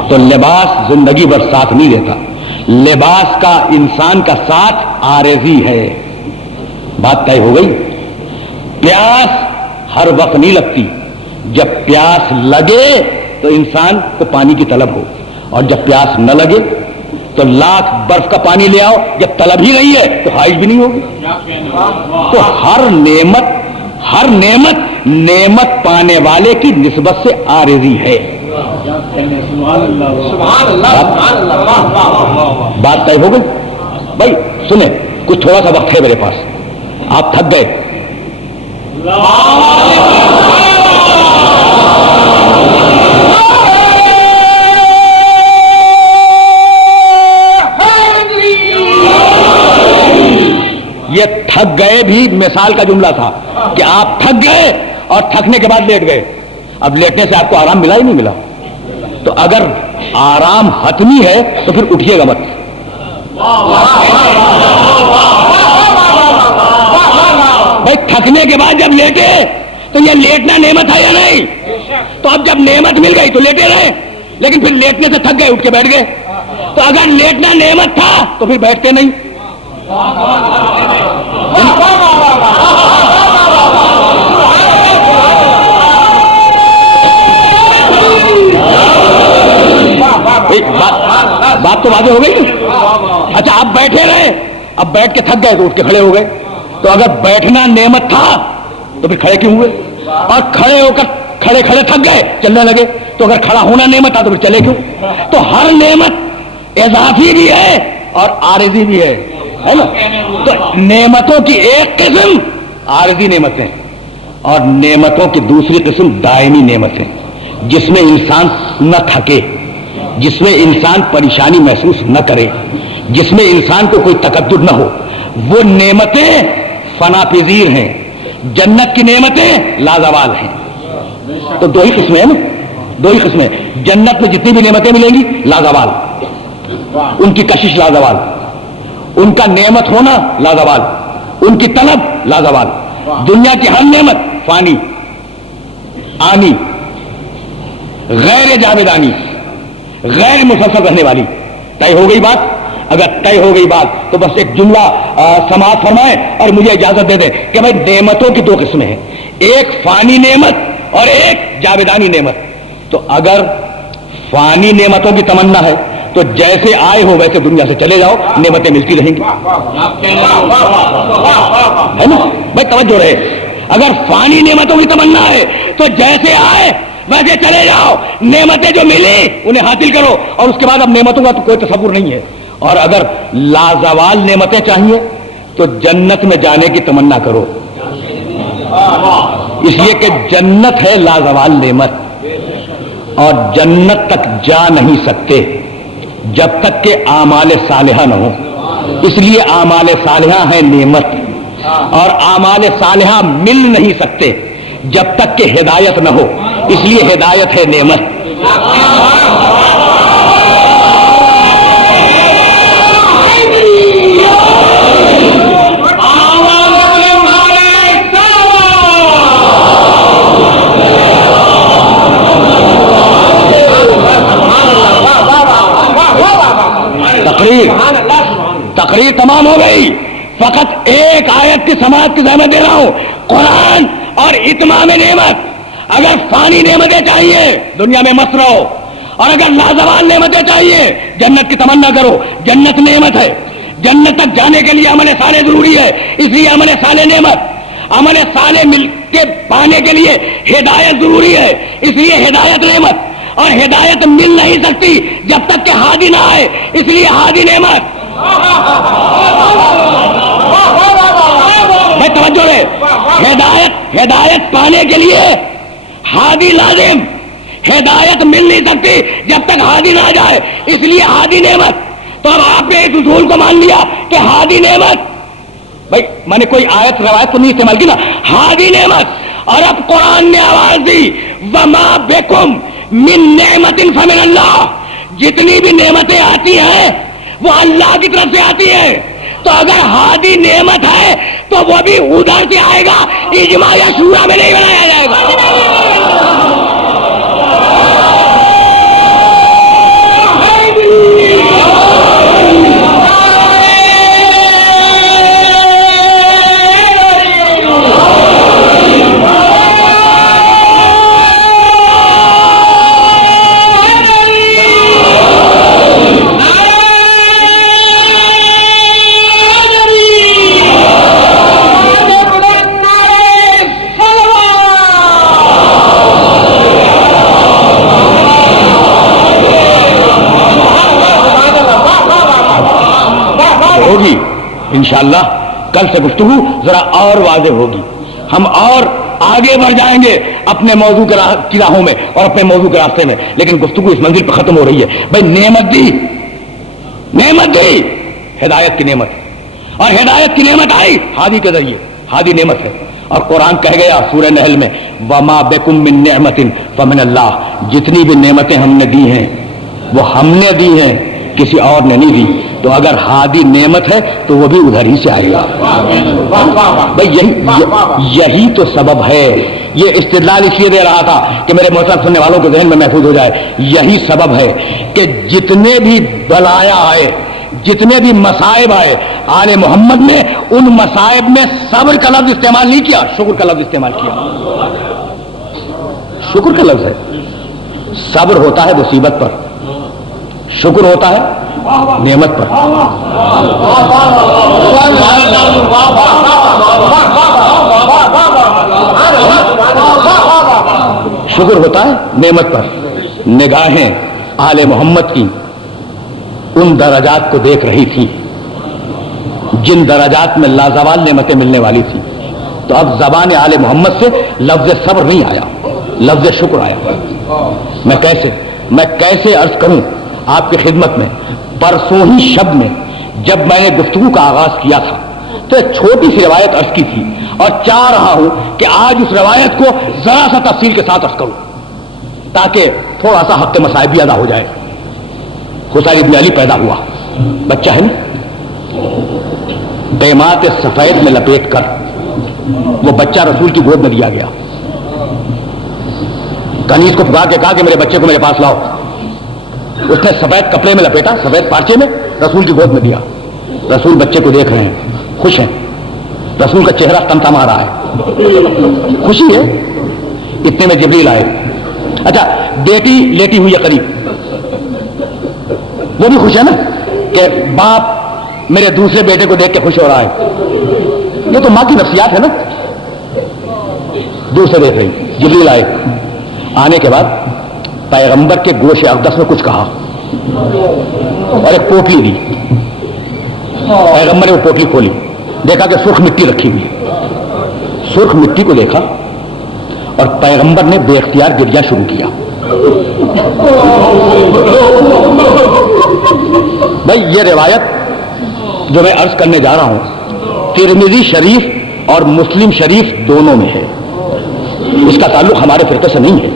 تو لباس زندگی بھر ساتھ نہیں دیتا. لباس کا انسان کا ساتھ عارضی ہے. بات طے ہو گئی. پیاس ہر وقت نہیں لگتی. جب پیاس لگے تو انسان کو پانی کی طلب ہو، اور جب پیاس نہ لگے تو لاکھ برف کا پانی لے آؤ، جب طلب ہی نہیں ہے تو خواہش بھی نہیں ہوگی. تو ہر نعمت پانے والے کی نسبت سے عارضی ہے. بات طے ہو گئی. بھائی سنیں، کچھ تھوڑا سا وقت ہے میرے پاس. آپ تھک گئے، یہ تھک گئے بھی مثال کا جملہ تھا کہ آپ تھک گئے اور تھکنے کے بعد لیٹ گئے. اب لیٹنے سے آپ کو آرام ملا ہی نہیں ملا. تو اگر آرام حتمی ہے تو پھر اٹھیے گا مت. بھائی تھکنے کے بعد جب لیٹے تو یہ لیٹنا نعمت ہے یا نہیں؟ تو اب جب نعمت مل گئی تو لیٹے رہے، لیکن پھر لیٹنے سے تھک گئے، اٹھ کے بیٹھ گئے. تو اگر لیٹنا نعمت تھا تو پھر بیٹھتے نہیں. بات تو واضح ہو گئی. اچھا آپ بیٹھے رہے، اب بیٹھ کے تھک گئے تو اٹھ کے کھڑے ہو گئے. تو اگر بیٹھنا نعمت تھا تو پھر کھڑے کیوں ہوئے؟ اور کھڑے ہو کر کھڑے تھک گئے، چلنے لگے. تو اگر کھڑا ہونا نعمت تھا تو پھر چلے کیوں؟ تو ہر نعمت اضافی بھی ہے اور عارضی بھی ہے نا. تو نعمتوں کی ایک قسم عارضی نعمتیں، اور نعمتوں کی دوسری قسم دائمی نعمتیں، جس میں انسان نہ تھکے، جس میں انسان پریشانی محسوس نہ کرے، جس میں انسان کو کوئی تکدر نہ ہو. وہ نعمتیں فنا پذیر ہیں. جنت کی نعمتیں لازوال ہیں. تو دو ہی قسمیں ہیں نا، دو ہی قسمیں. جنت میں جتنی بھی نعمتیں ملیں گی لازوال، ان کی کشش لازوال، ان کا نعمت ہونا لازوال. ان کی طلب لازوال. دنیا کی ہر نعمت فانی آنی غیر جاویدانی غیر مسلسل رہنے والی. طے ہو گئی بات؟ اگر طے ہو گئی بات تو بس ایک جملہ سماعت فرمائیں اور مجھے اجازت دے دیں کہ بھائی نعمتوں کی 2 قسمیں ہیں، ایک فانی نعمت اور ایک جاویدانی نعمت. تو اگر فانی نعمتوں کی تمنا ہے تو جیسے آئے ہو ویسے دنیا سے چلے جاؤ، نعمتیں ملتی رہیں گی. ہے نا بھائی؟ توجہ رہے. اگر فانی نعمتوں کی تمنا ہے تو جیسے آئے ویسے چلے جاؤ، نعمتیں جو ملی انہیں حاصل کرو، اور اس کے بعد اب نعمتوں کا تو کوئی تصور نہیں ہے. اور اگر لازوال نعمتیں چاہیے تو جنت میں جانے کی تمنا کرو، اس لیے کہ جنت ہے لازوال نعمت، اور جنت تک جا نہیں سکتے جب تک کہ اعمال صالحہ نہ ہو. اس لیے اعمال صالحہ ہے نعمت، اور اعمال صالحہ مل نہیں سکتے جب تک کہ ہدایت نہ ہو. اس لیے ہدایت ہے نعمت. تقریر تمام ہو گئی. فقط ایک آیت کی سماعت کی زحمت دے رہا ہوں. قرآن اور اتمام نعمت. اگر فانی نعمتیں چاہیے دنیا میں مست رہو، اور اگر لازوال نعمتیں چاہیے جنت کی تمنا کرو. جنت نعمت ہے، جنت تک جانے کے لیے عمل صالح ضروری ہے، اس لیے عمل صالح نعمت. عمل صالح مل کے پانے کے لیے ہدایت ضروری ہے، اس لیے ہدایت نعمت. اور ہدایت مل نہیں سکتی جب تک کہ ہادی نہ آئے، اس لیے ہادی نعمت. میں توجہ رہے. ہدایت پانے کے لیے ہادی لازم. ہدایت مل نہیں سکتی جب تک ہادی نہ جائے، اس لیے ہادی نعمت. تو اب آپ نے اس اصول کو مان لیا کہ ہادی نعمت. بھائی میں نے کوئی آیت روایت تو نہیں استعمال کی نا، ہادی نعمت. اور اب قرآن نے آواز دی وما بکم من نعمت فمن اللہ. جتنی بھی نعمتیں آتی ہیں وہ اللہ کی طرف سے آتی ہیں. تو اگر ہادی نعمت ہے تو وہ بھی ادھر سے آئے گا، اجماع یا شورا میں نہیں بنایا جائے گا. ہوگی انشاءاللہ. کل سے گفتگو ذرا اور واضح ہوگی، ہم اور آگے بڑھ جائیں گے اپنے موضوع کی راہوں میں اور اپنے موضوع کے راستے میں. لیکن گفتگو اس منزل پہ ختم ہو رہی ہے. بھائی نعمت دی ہدایت کی نعمت، اور ہدایت کی نعمت آئی ہادی کے ذریعے. ہادی نعمت ہے. اور قرآن کہہ گیا سورہ نحل میں وما بکم من نعمت فمن اللہ. جتنی بھی نعمتیں ہم نے دی ہیں وہ ہم نے دی ہیں، کسی اور نے نہیں دی. تو اگر ہادی نعمت ہے تو وہ بھی ادھر ہی سے آئے گا. بھائی یہی تو سبب ہے. یہ استدلال اس لیے دے رہا تھا کہ میرے محترم سننے والوں کے ذہن میں محفوظ ہو جائے. یہی سبب ہے کہ جتنے بھی بلایا آئے، جتنے بھی مصائب آئے آل محمد میں، ان مصائب میں صبر کا لفظ استعمال نہیں کیا، شکر کا لفظ استعمال کیا. شکر کا لفظ ہے. صبر ہوتا ہے مصیبت پر، شکر ہوتا ہے نعمت پر. شکر ہوتا ہے نعمت پر. نگاہیں آل محمد کی ان درجات کو دیکھ رہی تھی جن درجات میں لازوال نعمتیں ملنے والی تھی. تو اب زبان آل محمد سے لفظ صبر نہیں آیا، لفظ شکر آیا. میں کیسے عرض کروں آپ کی خدمت میں. پرسوں ہی شب میں جب میں نے گفتگو کا آغاز کیا تھا تو ایک چھوٹی سی روایت عرض کی تھی، اور چاہ رہا ہوں کہ آج اس روایت کو ذرا سا تفصیل کے ساتھ عرض کروں تاکہ تھوڑا سا حق مصائب بھی ادا ہو جائے. حسین ابن علی پیدا ہوا، بچہ ہے نا. قیمات سفید میں لپیٹ کر وہ بچہ رسول کی گود میں دیا گیا. کنیز کو پکار کے کہا کہ میرے بچے کو میرے پاس لاؤ. اس نے سفید کپڑے میں لپیٹا, سفید پارچے میں رسول کی گود میں دیا. رسول بچے کو دیکھ رہے ہیں, خوش ہیں. رسول کا چہرہ تمتما رہا ہے, خوشی ہے. اتنے میں جبریل آئے. اچھا, بیٹی لیٹی ہوئی ہے قریب, وہ بھی خوش ہے نا کہ باپ میرے دوسرے بیٹے کو دیکھ کے خوش ہو رہا ہے. یہ تو ماں کی نفسیات ہے نا. دور سے دیکھ رہی. جبریل آئے. آنے کے بعد پیغمبر کے گوش اقدس میں کچھ کہا اور ایک پوٹلی دی. پیغمبر نے وہ پوٹلی کھولی, دیکھا کہ سرخ مٹی رکھی ہوئی. سرخ مٹی کو دیکھا اور پیغمبر نے بے اختیار گریا شروع کیا. بھائی یہ روایت جو میں عرض کرنے جا رہا ہوں ترمذی شریف اور مسلم شریف دونوں میں ہے. اس کا تعلق ہمارے فرقے سے نہیں ہے.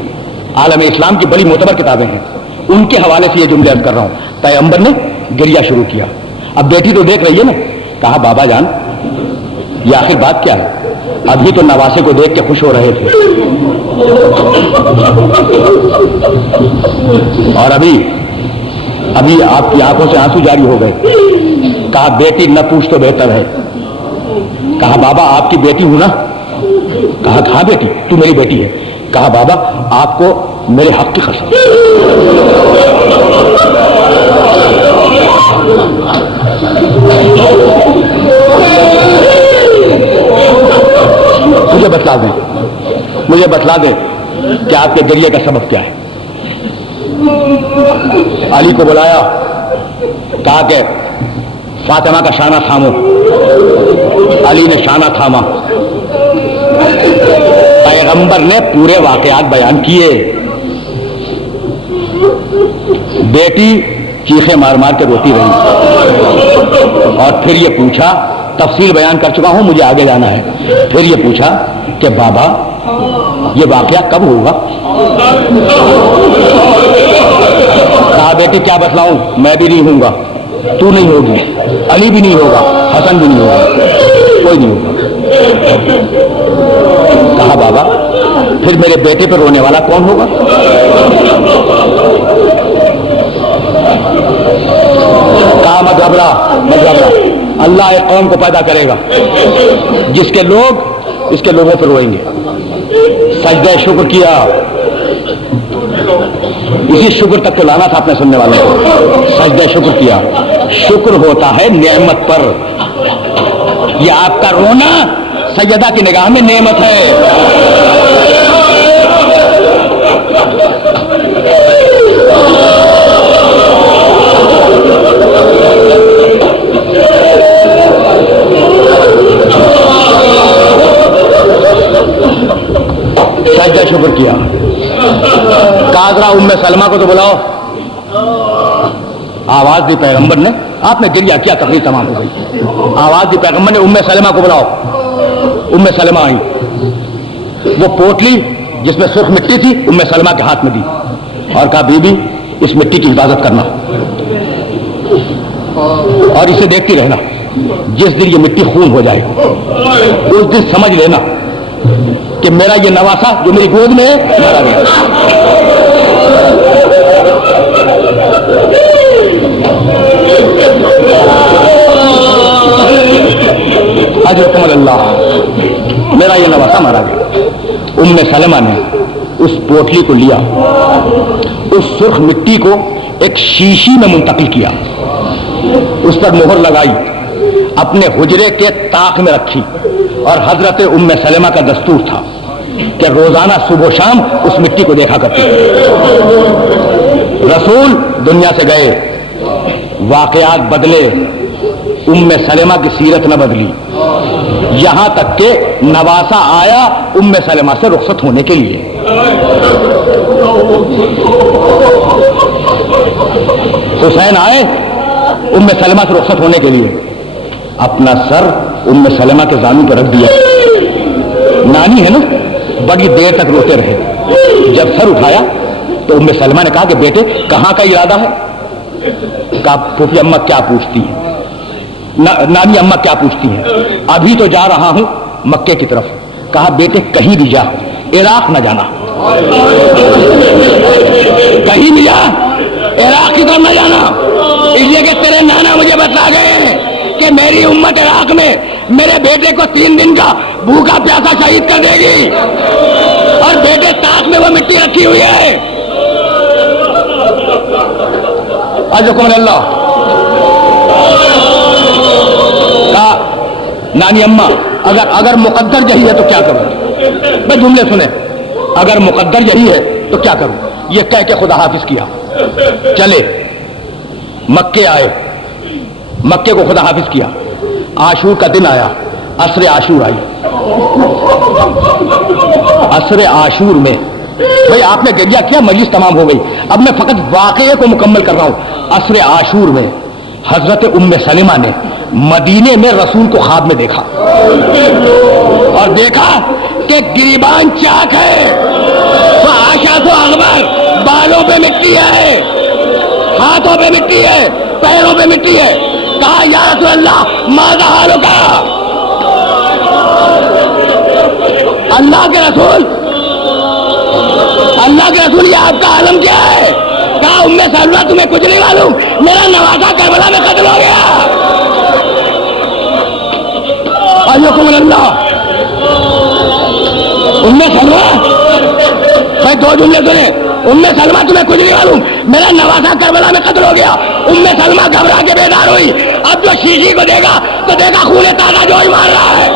عالم اسلام کی بڑی معتبر کتابیں ہیں, ان کے حوالے سے یہ جملے عرض کر رہا ہوں. پیغمبر نے گریا شروع کیا. اب بیٹی تو دیکھ رہی ہے نا. کہا بابا جان یہ آخر بات کیا ہے؟ ابھی تو نواسے کو دیکھ کے خوش ہو رہے تھے اور ابھی آپ کی آنکھوں سے آنسو جاری ہو گئے. کہا بیٹی نہ پوچھ تو بہتر ہے. کہا بابا آپ کی بیٹی ہوں نا. کہا ہاں بیٹی تو میری بیٹی ہے. کہا بابا آپ کو میرے حق کی قسم. مجھے بتلا دیں کہ آپ کے گریے کا سبب کیا ہے. علی کو بلایا, کہا کہ فاطمہ کا شانہ تھامو. علی نے شانہ تھاما. پیغمبر نے پورے واقعات بیان کیے. بیٹی چیخیں مار مار کے روتی رہی اور پھر یہ پوچھا, تفصیل بیان کر چکا ہوں, مجھے آگے جانا ہے. پھر یہ پوچھا کہ بابا یہ واقعہ کب ہوگا؟ کہا بیٹی کیا بتلاؤں, میں بھی نہیں ہوں گا, تو نہیں ہوگی, علی بھی نہیں ہوگا, حسن بھی نہیں ہوگا, کوئی نہیں ہوگا. کہا بابا پھر میرے بیٹے پہ رونے والا کون ہوگا؟ کہا مت گھبرا, اللہ ایک قوم کو پیدا کرے گا جس کے لوگ اس کے لوگوں پہ روئیں گے. سجدہ شکر کیا. اسی شکر تک تو لانا تھا اپنے سننے والوں کو. سجدہ شکر کیا. شکر ہوتا ہے نعمت پر. یہ آپ کا رونا سیدہ کی نگاہ میں نعمت ہے. سجدہ شکر کیا. کاذرا ام سلمہ کو تو بلاؤ. آواز دی پیغمبر نے, آپ نے گریا کیا, تقریر تمام ہو گئی. آواز دی پیغمبر نے ام سلمہ کو بلاؤ. ام سلمہ آئی. وہ پوٹلی جس میں سرخ مٹی تھی ام سلمہ کے ہاتھ میں دی اور کہا بی بی اس مٹی کی حفاظت کرنا اور اسے دیکھتی رہنا. جس دن یہ مٹی خون ہو جائے اس دن سمجھ لینا کہ میرا یہ نواسا جو میری گود میں ہے مارا گیا. اجرکم اللہ, میرا یہ نواسا مارا گیا. ام سلمہ نے اس پوٹلی کو لیا, اس سرخ مٹی کو ایک شیشی میں منتقل کیا, اس پر مہر لگائی, اپنے حجرے کے طاق میں رکھی. اور حضرت ام سلمہ کا دستور تھا کہ روزانہ صبح و شام اس مٹی کو دیکھا کرتی. رسول دنیا سے گئے, واقعات بدلے, ام سلمہ کی سیرت نہ بدلی, یہاں تک کہ نواسا آیا ام سلمہ سے رخصت ہونے کے لیے. حسین آئے ام سلمہ سے رخصت ہونے کے لیے, اپنا سر ام سلمہ کے زانو پر رکھ دیا. نانی ہے نا, بڑی دیر تک روتے رہے. جب سر اٹھایا تو ام سلمہ نے کہا کہ بیٹے کہاں کا ارادہ ہے؟ کہا پھوپھی اماں کیا پوچھتی ہے؟ نانی اماں کیا پوچھتی ہیں؟ ابھی تو جا رہا ہوں مکے کی طرف. کہا بیٹے کہیں بھی جا, عراق نہ جانا, کہیں بھی جا عراق کی طرف نہ جانا, اس لیے کہ تیرے نانا مجھے بتا گئے ہیں کہ میری امت عراق میں میرے بیٹے کو 3 دن کا بھوکا پیاسا شہید کر دے گی, اور بیٹے تاخ میں وہ مٹی رکھی ہوئی ہے. اجزکم اللہ. نانی اماں اگر مقدر یہی ہے تو کیا کروں؟ میں جملے سنیں, اگر مقدر یہی ہے تو کیا کروں؟ یہ کہہ کے خدا حافظ کیا, چلے مکے آئے, مکے کو خدا حافظ کیا. عاشور کا دن آیا, عصر عاشور آئی. عصر عاشور میں بھائی آپ نے گریہ کیا, مجلس تمام ہو گئی, اب میں فقط واقعے کو مکمل کر رہا ہوں. عصر عاشور میں حضرت ام سلمہ نے مدینے میں رسول کو خواب میں دیکھا, اور دیکھا کہ گریبان چاک ہے, آشا تو اکبر, بالوں پہ مٹی ہے, ہاتھوں پہ مٹی ہے, پیروں پہ مٹی ہے. کہا یا رسول اللہ ماذا حالک, اللہ کے رسول, اللہ کے رسول یہ آپ کا عالم کیا ہے؟ کہا ام سلمہ تمہیں کچھ نہیں معلوم, میرا نوازا کربلا میں قتل ہو گیا. اجزکم اللہ. ام سلمہ, بھائی 2 جملے سنیں. ام سلمہ تمہیں کچھ نہیں معلوم, میرا نوازا کربلا میں قتل ہو گیا. ام سلمہ گھبرا کے بیدار ہوئی. اب جو شیشی کو دیکھا تو دیکھا خون تازہ جوش مار رہا ہے.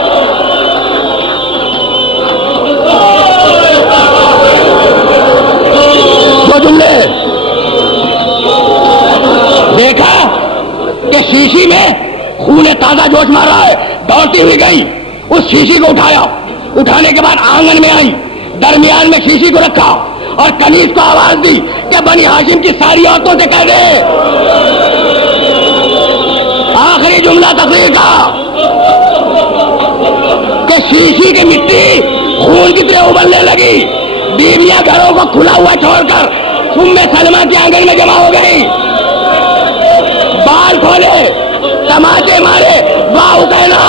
جملے دیکھا کہ شیشی میں خون تازہ جوش مار رہا ہے. دوڑتی ہوئی گئی, اس شیشی کو اٹھایا, اٹھانے کے بعد آنگن میں آئی, درمیان میں شیشی کو رکھا اور کنیز کو آواز دی کہ بنی ہاشم کی ساری عورتوں سے کہہ دے. آخری جملہ تقریر کا کہ شیشی کی مٹی خون کی طرح ابلنے لگی. بیویاں گھروں کو کھلا ہوا چھوڑ کر ام سلمہ کے آنگن میں جمع ہو گئی, بال کھولے, تماچے مارے, واہ حسینہ,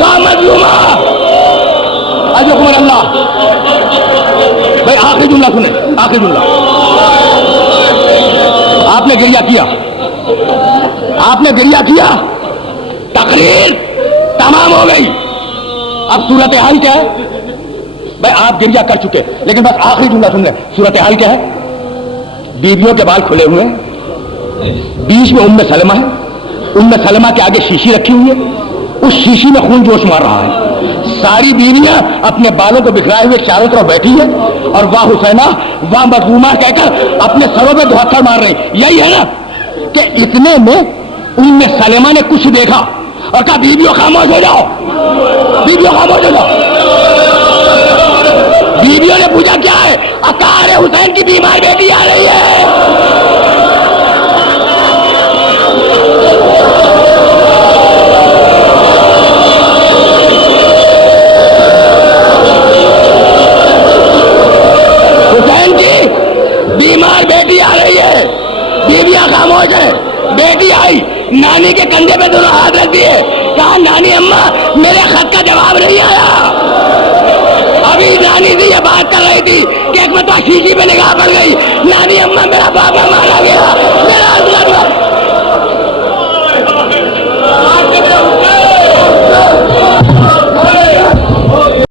واہ مظلومہ. اجزکم اللہ. بھائی آخری جملہ سنیں, آخری جملہ. آپ نے گریہ کیا, آپ نے گریہ کیا, تقریر تمام ہو گئی. اب صورتحال کیا ہے؟ بھائی آپ گریہ کر چکے, لیکن بس آخری جملہ سن لیں. صورتحال کیا ہے؟ بیویوں کے بال کھلے ہوئے ہیں, بیچ میں ام سلمہ ہے, ام سلمہ کے آگے شیشی رکھی ہوئی ہے, اس شیشی میں خون جوش مار رہا ہے. ساری بیویاں اپنے بالوں کو بکھرائے ہوئے چاروں طرف بیٹھی ہے اور واہ حسینہ واہ مظلومہ کہہ کر اپنے سروں پہ دھوکہ مار رہی. یہی ہے نا کہ اتنے میں ام سلمہ نے کچھ دیکھا اور کہا بیویوں خاموش ہو جاؤ, بیویوں خاموش ہو جاؤ. بیویوں نے پوچھا کیا ہے؟ اکار حسین کی بیمار بیٹی آ رہی ہے. حسین کی بیمار بیٹی آ رہی ہے. بیویاں خاموش ہے. بیٹی آئی, نانی کے کندھے پہ دونوں ہاتھ رکھ دیے, کہا نانی اماں میرے خط کا جواب نہیں آیا. ابھی نانی سے یہ بات کر رہی تھی کہ ایک مرتبہ شیشی پہ نگاہ پڑ گئی, نانی اماں میرا بابا مارا گیا.